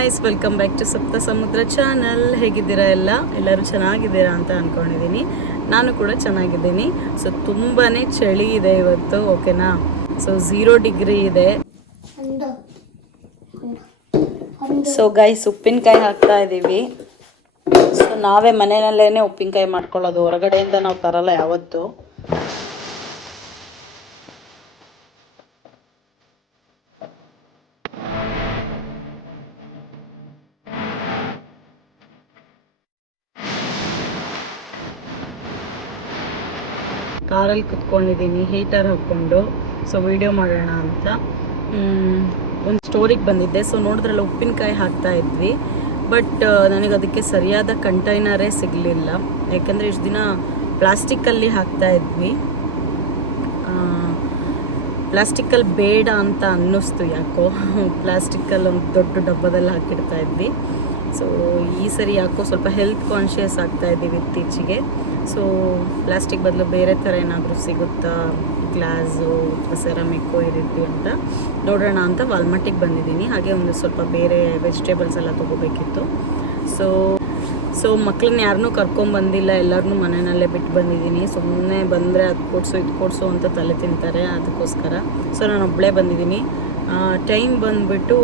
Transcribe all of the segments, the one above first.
Guys, welcome back to ಸಪ್ತ ಸಮುದ್ರ channel. ಹೇಗಿದ್ದೀರಾ? ಎಲ್ಲರೂ ಚೆನ್ನಾಗಿದ್ದೀರಾ ಅಂತ ಅಂದ್ಕೊಂಡಿದ್ದೀನಿ. ನಾನು ಕೂಡ ಚೆನ್ನಾಗಿದ್ದೀನಿ. ಸೊ ತುಂಬಾ ಚಳಿ ಇದೆ ಇವತ್ತು, ಓಕೆನಾ? ಸೊ 0 ಡಿಗ್ರಿ ಇದೆ. ಸೊ ಗೈಸ್, ಉಪ್ಪಿನಕಾಯಿ ಹಾಕ್ತಾ ಇದ್ದೀವಿ. ಸೊ ನಾವೇ ಮನೆಯಲ್ಲೇ ಉಪ್ಪಿನಕಾಯಿ ಮಾಡ್ಕೊಳ್ಳೋದು, ಹೊರಗಡೆಯಿಂದ ನಾವು ತರಲ್ಲ ಯಾವತ್ತು. ಕಾರಲ್ಲಿ ಕುತ್ಕೊಂಡಿದ್ದೀನಿ ಹೀಟರ್ ಹಾಕ್ಕೊಂಡು. ಸೊ ವಿಡಿಯೋ ಮಾಡೋಣ ಅಂತ ಒಂದು ಸ್ಟೋರಿಗೆ ಬಂದಿದ್ದೆ. ಸೊ ನೋಡಿದ್ರಲ್ಲ, ಉಪ್ಪಿನಕಾಯಿ ಹಾಕ್ತಾ ಇದ್ವಿ. ಬಟ್ ನನಗೆ ಅದಕ್ಕೆ ಸರಿಯಾದ ಕಂಟೈನರೇ ಸಿಗಲಿಲ್ಲ. ಯಾಕಂದರೆ ಇಷ್ಟು ದಿನ ಪ್ಲಾಸ್ಟಿಕ್ಕಲ್ಲಿ ಹಾಕ್ತಾ ಇದ್ವಿ. ಪ್ಲಾಸ್ಟಿಕ್ಕಲ್ಲಿ ಬೇಡ ಅಂತ ಅನ್ನಿಸ್ತು ಯಾಕೋ. ಪ್ಲಾಸ್ಟಿಕ್ಕಲ್ಲಿ ಒಂದು ದೊಡ್ಡ ಡಬ್ಬದಲ್ಲಿ ಹಾಕಿಡ್ತಾ ಇದ್ವಿ. ಸೊ ಈ ಸರಿ ಯಾಕೋ ಸ್ವಲ್ಪ ಹೆಲ್ತ್ ಕಾನ್ಷಿಯಸ್ ಆಗ್ತಾ ಇದ್ದೀವಿ ಇತ್ತೀಚೆಗೆ. ಸೊ ಪ್ಲಾಸ್ಟಿಕ್ ಬದಲು ಬೇರೆ ಥರ ಏನಾದರೂ ಸಿಗುತ್ತಾ, ಗ್ಲಾಸು ಅಥವಾ ಸೆರಾಮಿಕ್ಕು ಈ ರೀತಿ ಅಂತ ನೋಡೋಣ ಅಂತ ವಾಲ್ಮಾರ್ಟಿಗೆ ಬಂದಿದ್ದೀನಿ. ಹಾಗೆ ಒಂದು ಸ್ವಲ್ಪ ಬೇರೆ ವೆಜಿಟೇಬಲ್ಸ್ ಎಲ್ಲ ತೊಗೋಬೇಕಿತ್ತು. ಸೊ ಮಕ್ಕಳನ್ನ ಯಾರನ್ನೂ ಕರ್ಕೊಂಬಂದಿಲ್ಲ, ಎಲ್ಲರನ್ನೂ ಮನೆಯಲ್ಲೇ ಬಿಟ್ಟು ಬಂದಿದ್ದೀನಿ. ಸುಮ್ಮನೆ ಬಂದರೆ ಅದು ಕೊಡಿಸು ಇದು ಕೊಡಿಸು ಅಂತ ತಲೆ ತಿಂತಾರೆ, ಅದಕ್ಕೋಸ್ಕರ. ಸೊ ನಾನು ಒಬ್ಬಳೇ ಬಂದಿದ್ದೀನಿ. ಟೈಮ್ ಬಂದುಬಿಟ್ಟು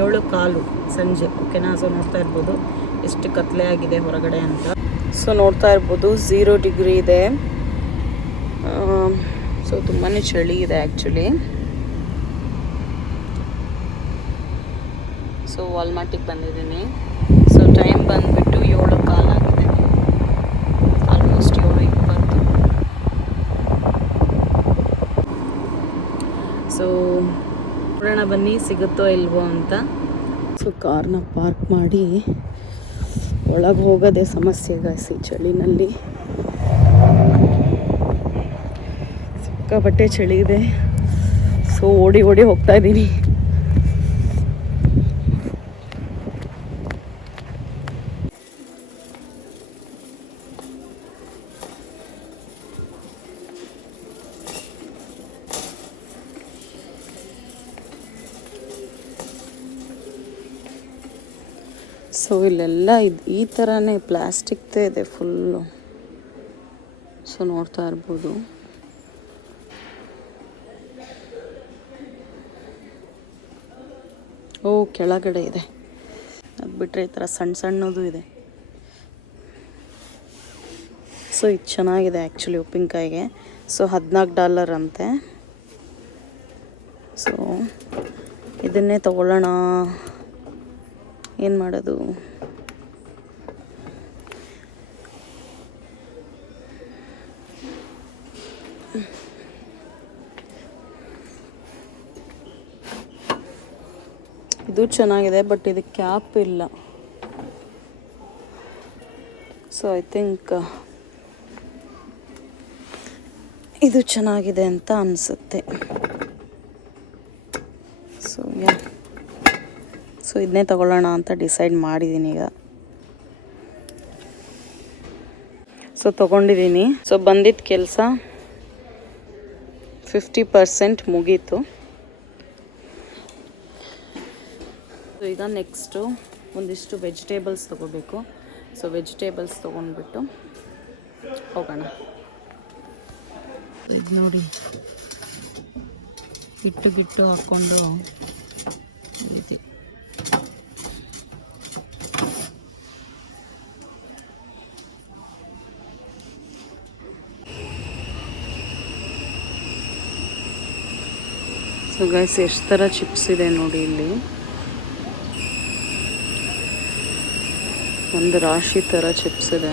7:15 ಸಂಜೆ, ಓಕೆನಾ? ಸೊ ನೋಡ್ತಾ ಇರ್ಬೋದು ಎಷ್ಟು ಕತ್ಲೆ ಆಗಿದೆ ಹೊರಗಡೆ ಅಂತ. ಸೊ ನೋಡ್ತಾ ಇರ್ಬೋದು 0 ಡಿಗ್ರಿ ಇದೆ. ಸೊ ತುಂಬಾ ಚಳಿ ಇದೆ ಆ್ಯಕ್ಚುಲಿ. ಸೊ ವಾಲ್ಮಾರ್ಟಿಗೆ ಬಂದಿದ್ದೀನಿ. ಸೊ ಟೈಮ್ ಬಂದುಬಿಟ್ಟು 7:15 ಆಗಿದೆ, ಆಲ್ಮೋಸ್ಟ್ 7:20. ಸೊ ನೋಡೋಣ ಬನ್ನಿ ಸಿಗುತ್ತೋ ಇಲ್ವೋ ಅಂತ. ಸೊ ಕಾರ್ನ ಪಾರ್ಕ್ ಮಾಡಿ ಒಳಗೆ ಹೋಗೋದೇ ಸಮಸ್ಯೆ ಗಾಯ್ಸ್ ಈ ಚಳಿನಲ್ಲಿ. ಸಿಕ್ಕಾಪಟ್ಟೆ ಚಳಿ ಇದೆ. ಸೊ ಓಡಿ ಹೋಗ್ತಾ ಇದ್ದೀನಿ. ಸೊ ಇಲ್ಲೆಲ್ಲ ಈ ಥರನೇ ಪ್ಲಾಸ್ಟಿಕ್ದೇ ಇದೆ ಫುಲ್ಲು. ಸೊ ನೋಡ್ತಾ ಇರ್ಬೋದು. ಓ ಕೆಳಗಡೆ ಇದೆ, ಅದು ಬಿಟ್ಟರೆ ಈ ಥರ ಸಣ್ಣದು ಇದೆ. ಸೊ ಇದು ಚೆನ್ನಾಗಿದೆ ಆ್ಯಕ್ಚುಲಿ ಉಪ್ಪಿನಕಾಯಿಗೆ. ಸೊ $14 ಅಂತೆ. ಸೊ ಇದನ್ನೇ ತಗೊಳ್ಳೋಣ, ಏನು ಮಾಡೋದು? ಇದು ಚೆನ್ನಾಗಿದೆ, ಬಟ್ ಇದಕ್ಕೆ ಕ್ಯಾಪ್ ಇಲ್ಲ. ಸೊ ಐ ಥಿಂಕ್ ಇದು ಚೆನ್ನಾಗಿದೆ ಅಂತ ಅನಿಸುತ್ತೆ. ಸೊ ಇದನ್ನೇ ತಗೊಳ್ಳೋಣ ಅಂತ ಡಿಸೈಡ್ ಮಾಡಿದ್ದೀನಿ ಈಗ. ಸೊ ತೊಗೊಂಡಿದ್ದೀನಿ. ಸೊ ಬಂದಿದ್ದ ಕೆಲಸ 50% ಮುಗೀತು. ಸೊ ಈಗ ನೆಕ್ಸ್ಟು ಒಂದಿಷ್ಟು ವೆಜಿಟೇಬಲ್ಸ್ ತೊಗೋಬೇಕು. ಸೊ ವೆಜಿಟೇಬಲ್ಸ್ ತೊಗೊಂಡ್ಬಿಟ್ಟು ಹೋಗೋಣ. ಇದು ನೋಡಿ, ಹಿಟ್ಟು ಹಾಕ್ಕೊಂಡು ರೀತಿ. ಸೊ ಗೈಸ್, ಎಷ್ಟು ಥರ ಚಿಪ್ಸ್ ಇದೆ ನೋಡಿ ಇಲ್ಲಿ. ಒಂದು ರಾಶಿ ಥರ ಚಿಪ್ಸ್ ಇದೆ.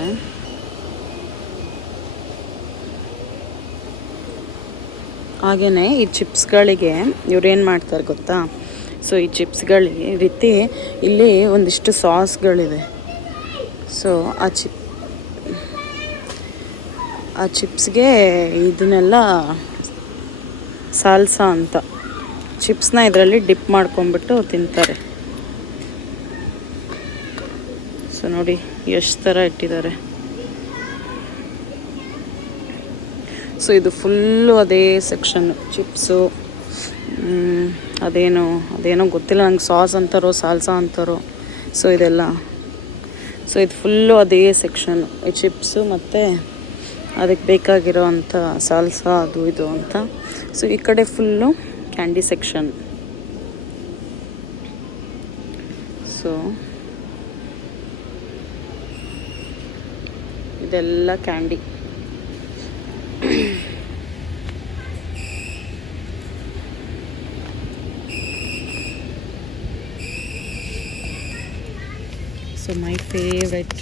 ಹಾಗೆಯೇ ಈ ಚಿಪ್ಸ್ಗಳಿಗೆ ಇವ್ರು ಏನು ಮಾಡ್ತಾರೆ ಗೊತ್ತಾ? ಸೊ ಈ ಚಿಪ್ಸ್ಗಳಿಗೆ ರೀತಿ ಇಲ್ಲಿ ಒಂದಿಷ್ಟು ಸಾಸ್ಗಳಿದೆ. ಸೊ ಆ ಚಿಪ್ಸ್ಗೆ ಇದನ್ನೆಲ್ಲ ಸಾಲ್ಸಾ ಅಂತ ಚಿಪ್ಸ್ನ ಇದರಲ್ಲಿ ಡಿಪ್ ಮಾಡ್ಕೊಂಡ್ಬಿಟ್ಟು ತಿಂತಾರೆ. ಸೊ ನೋಡಿ ಎಷ್ಟು ಥರ ಇಟ್ಟಿದ್ದಾರೆ. ಸೊ ಇದು ಫುಲ್ಲು ಅದೇ ಸೆಕ್ಷನ್ನು, ಚಿಪ್ಸು, ಅದೇನೋ ಗೊತ್ತಿಲ್ಲ ನಂಗೆ, ಸಾಸ್ ಅಂತಾರೋ ಸಾಲ್ಸಾ ಅಂತಾರೋ. ಸೊ ಇದೆಲ್ಲ, ಸೊ ಇದು ಫುಲ್ಲು ಅದೇ ಸೆಕ್ಷನು, ಈ ಚಿಪ್ಸು ಮತ್ತು ಅದಕ್ಕೆ ಬೇಕಾಗಿರೋ ಅಂಥ ಸಾಲ್ಸಾ ಅದು ಇದು ಅಂತ. ಸೊ ಈ ಕಡೆ ಫುಲ್ಲು ಕ್ಯಾಂಡಿ ಸೆಕ್ಷನ್. ಸೊ ಇದೆಲ್ಲ candy. So my favourite.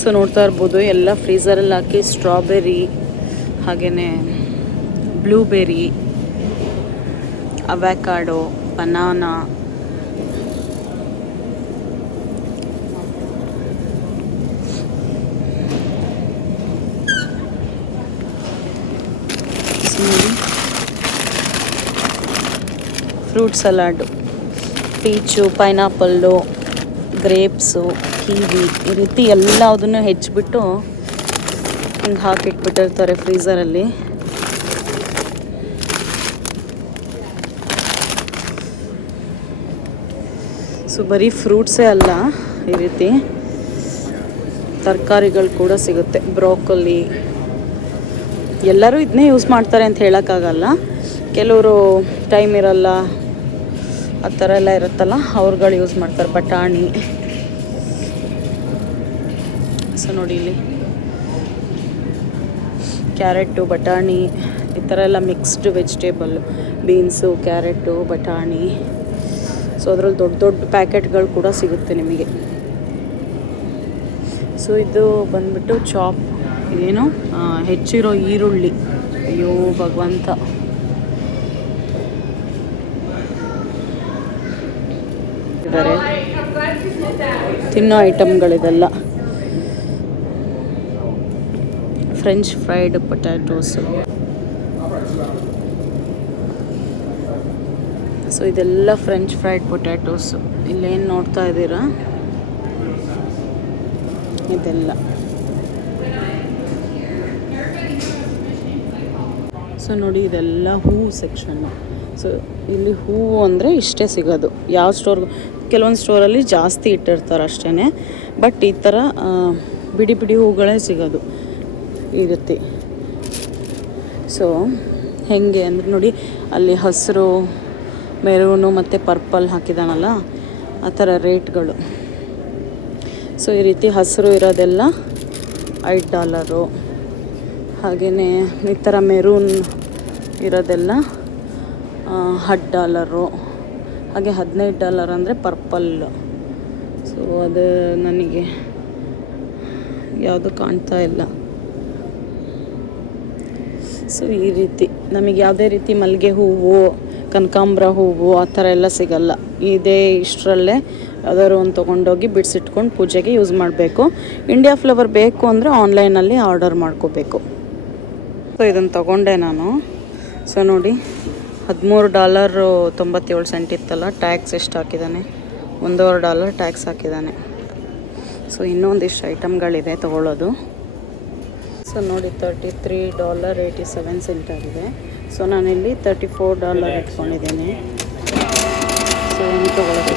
So ನೋಡ್ತಾ ಇರ್ಬೋದು ಎಲ್ಲ ಫ್ರೀಝರಲ್ಲಿ ಹಾಕಿ ಸ್ಟ್ರಾಬೆರಿ, ಹಾಗೆಯೇ blueberry, avocado, banana, fruit salad, peach, pineapple, grapes, kiwi, ಈ ರೀತಿ ಎಲ್ಲದನ್ನು ಹೆಚ್ಚಿಬಿಟ್ಟು ಹಿಂಗೆ ಹಾಕಿಟ್ಬಿಟ್ಟಿರ್ತಾರೆ ಫ್ರೀಝರಲ್ಲಿ. ಸೊ ಬರೀ ಫ್ರೂಟ್ಸೇ ಅಲ್ಲ, ಈ ರೀತಿ ತರಕಾರಿಗಳು ಕೂಡ ಸಿಗುತ್ತೆ. ಬ್ರೋಕೊಲಿ, ಎಲ್ಲರೂ ಇದನ್ನೇ ಯೂಸ್ ಮಾಡ್ತಾರೆ ಅಂತ ಹೇಳೋಕ್ಕಾಗಲ್ಲ. ಕೆಲವರು ಟೈಮ್ ಇರಲ್ಲ, ಆ ಥರ ಎಲ್ಲ ಇರುತ್ತಲ್ಲ, ಅವ್ರುಗಳು ಯೂಸ್ ಮಾಡ್ತಾರೆ. ಬಟಾಣಿ, ಸೊ ನೋಡಿ ಇಲ್ಲಿ ಕ್ಯಾರೆಟು, ಬಟಾಣಿ, ಈ ಥರ ಎಲ್ಲ ಮಿಕ್ಸ್ಡ್ ವೆಜಿಟೇಬಲ್, ಬೀನ್ಸು, ಕ್ಯಾರೆಟು, ಬಟಾಣಿ. ಸೊ ಅದರಲ್ಲಿ ದೊಡ್ಡ ದೊಡ್ಡ ಪ್ಯಾಕೆಟ್ಗಳು ಕೂಡ ಸಿಗುತ್ತೆ ನಿಮಗೆ. ಸೊ ಇದು ಬಂದ್ಬಿಟ್ಟು ಚಾಪ್, ಏನು ಹೆಚ್ಚಿರೋ ಈರುಳ್ಳಿ, ಅಯ್ಯೋ ಭಗವಂತ. ತಿನ್ನೋ ಐಟಮ್ಗಳಿದೆಲ್ಲ. French fried potatoes. ಸೊ ಇದೆಲ್ಲ ಫ್ರೆಂಚ್ ಫ್ರೈಡ್ ಪೊಟ್ಯಾಟೋಸು. ಇಲ್ಲೇನು ನೋಡ್ತಾ ಇದ್ದೀರಾ, ಇದೆಲ್ಲ. ಸೊ ನೋಡಿ ಇದೆಲ್ಲ ಹೂವು ಸೆಕ್ಷನ್ನು. ಸೊ ಇಲ್ಲಿ ಹೂವು ಅಂದರೆ ಇಷ್ಟೇ ಸಿಗೋದು ಯಾವ ಸ್ಟೋರ್ಗೂ. ಕೆಲವೊಂದು ಸ್ಟೋರಲ್ಲಿ ಜಾಸ್ತಿ ಇಟ್ಟಿರ್ತಾರೆ ಅಷ್ಟೇ, ಬಟ್ ಈ ಥರ ಬಿಡಿ ಬಿಡಿ ಹೂಗಳೇ ಸಿಗೋದು ಈ ರೀತಿ. ಸೊ ಹೇಗೆ ಅಂದರೆ ನೋಡಿ, ಅಲ್ಲಿ ಹಸಿರು, ಮೆರೂನು ಮತ್ತು ಪರ್ಪಲ್ ಹಾಕಿದಾನಲ್ಲ, ಆ ಥರ ರೇಟ್ಗಳು. ಸೊ ಈ ರೀತಿ ಹಸಿರು ಇರೋದೆಲ್ಲ $5, ಹಾಗೆಯೇ ಈ ಥರ ಮೆರೂನ್ ಇರೋದೆಲ್ಲ $10, ಹಾಗೆ $15 ಅಂದರೆ ಪರ್ಪಲ್. ಸೊ ಅದು ನನಗೆ ಯಾವುದು ಕಾಣ್ತಾ ಇಲ್ಲ. ಸೊ ಈ ರೀತಿ ನಮಗೆ ಯಾವುದೇ ರೀತಿ ಮಲ್ಲಿಗೆ ಹೂವು, ಕನಕಾಂಬರ ಹೂವು ಆ ಥರ ಎಲ್ಲ ಸಿಗಲ್ಲ. ಇದೇ ಇಷ್ಟರಲ್ಲೇ ಯಾವ್ದಾದ್ರು ಒಂದು ತೊಗೊಂಡೋಗಿ ಬಿಡಿಸಿಟ್ಕೊಂಡು ಪೂಜೆಗೆ ಯೂಸ್ ಮಾಡಬೇಕು. ಇಂಡಿಯಾ ಫ್ಲವರ್ ಬೇಕು ಅಂದರೆ ಆನ್ಲೈನಲ್ಲಿ ಆರ್ಡರ್ ಮಾಡ್ಕೋಬೇಕು. ಸೊ ಇದನ್ನು ತೊಗೊಂಡೆ ನಾನು. ಸೊ ನೋಡಿ $13.97 ಇತ್ತಲ್ಲ, ಟ್ಯಾಕ್ಸ್ ಎಷ್ಟು ಹಾಕಿದ್ದಾನೆ, $1.5 ಟ್ಯಾಕ್ಸ್ ಹಾಕಿದ್ದಾನೆ. ಸೊ ಇನ್ನೊಂದಿಷ್ಟು ಐಟಮ್ಗಳಿದೆ ತೊಗೊಳ್ಳೋದು. ಸೊ ನೋಡಿ $33.87 ಆಗಿದೆ. ಸೊ ನಾನಿಲ್ಲಿ $34 ಇಟ್ಕೊಂಡಿದ್ದೀನಿ. ಸೊ ಏನು ತೊಗೊಳ್ಳೋದು.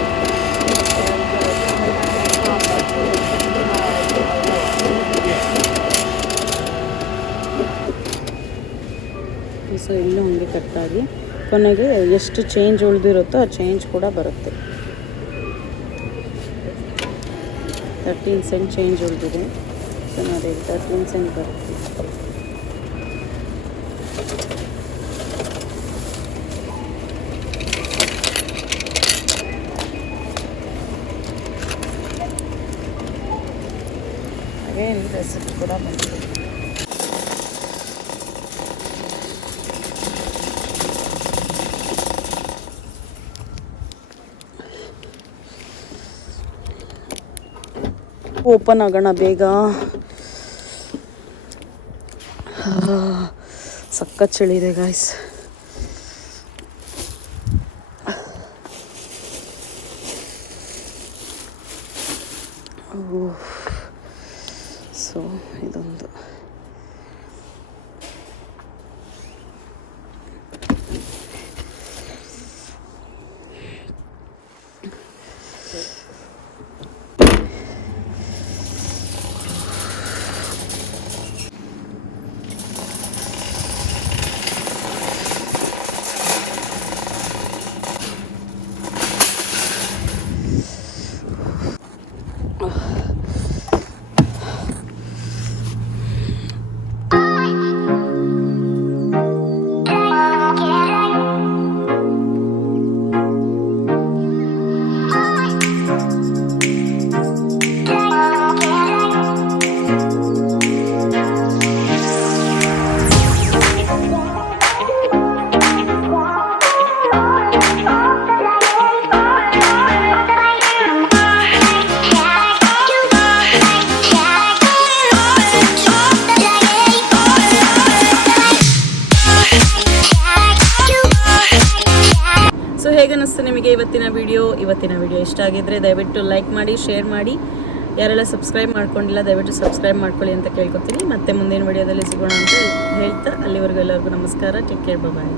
ಸೊ ಇಲ್ಲೂ ಹಂಗೆ ಕಟ್ಟಾಗಿ ಕೊನೆಗೆ ಎಷ್ಟು ಚೇಂಜ್ ಉಳಿದಿರುತ್ತೋ ಆ ಚೇಂಜ್ ಕೂಡ ಬರುತ್ತೆ. 13 ಸೆಂಟ್ ಚೇಂಜ್ ಉಳಿದಿದೆ. ಸೊ ನೋಡಿ 13 ಸೆಂಟ್ ಬರುತ್ತೆ. ಹಾಗೆ ರೆಸಿಪಿ ಕೂಡ ಬಂದಿದೆ. ಓಪನ್ ಆಗೋಣ ಬೇಗ. ಸಖತ್ ಚಳಿ ಇದೆ ಗಾಯ್ಸ್. ಇವತ್ತಿನ ವಿಡಿಯೋ ಇಷ್ಟ ಆಗಿದ್ದರೆ ದಯವಿಟ್ಟು ಲೈಕ್ ಮಾಡಿ, ಶೇರ್ ಮಾಡಿ. ಯಾರೆಲ್ಲ ಸಬ್ಸ್ಕ್ರೈಬ್ ಮಾಡ್ಕೊಂಡಿಲ್ಲ ದಯವಿಟ್ಟು ಸಬ್ಸ್ಕ್ರೈಬ್ ಮಾಡ್ಕೊಳ್ಳಿ ಅಂತ ಕೇಳ್ಕೊತೀನಿ. ಮತ್ತೆ ಮುಂದಿನ ವಿಡಿಯೋದಲ್ಲಿ ಸಿಗೋಣ ಅಂತ ಹೇಳ್ತಾ ಅಲ್ಲಿವರೆಗೂ ಎಲ್ಲರಿಗೂ ನಮಸ್ಕಾರ. ಟೇಕ್ ಕೇರ್, ಬಾಯ್.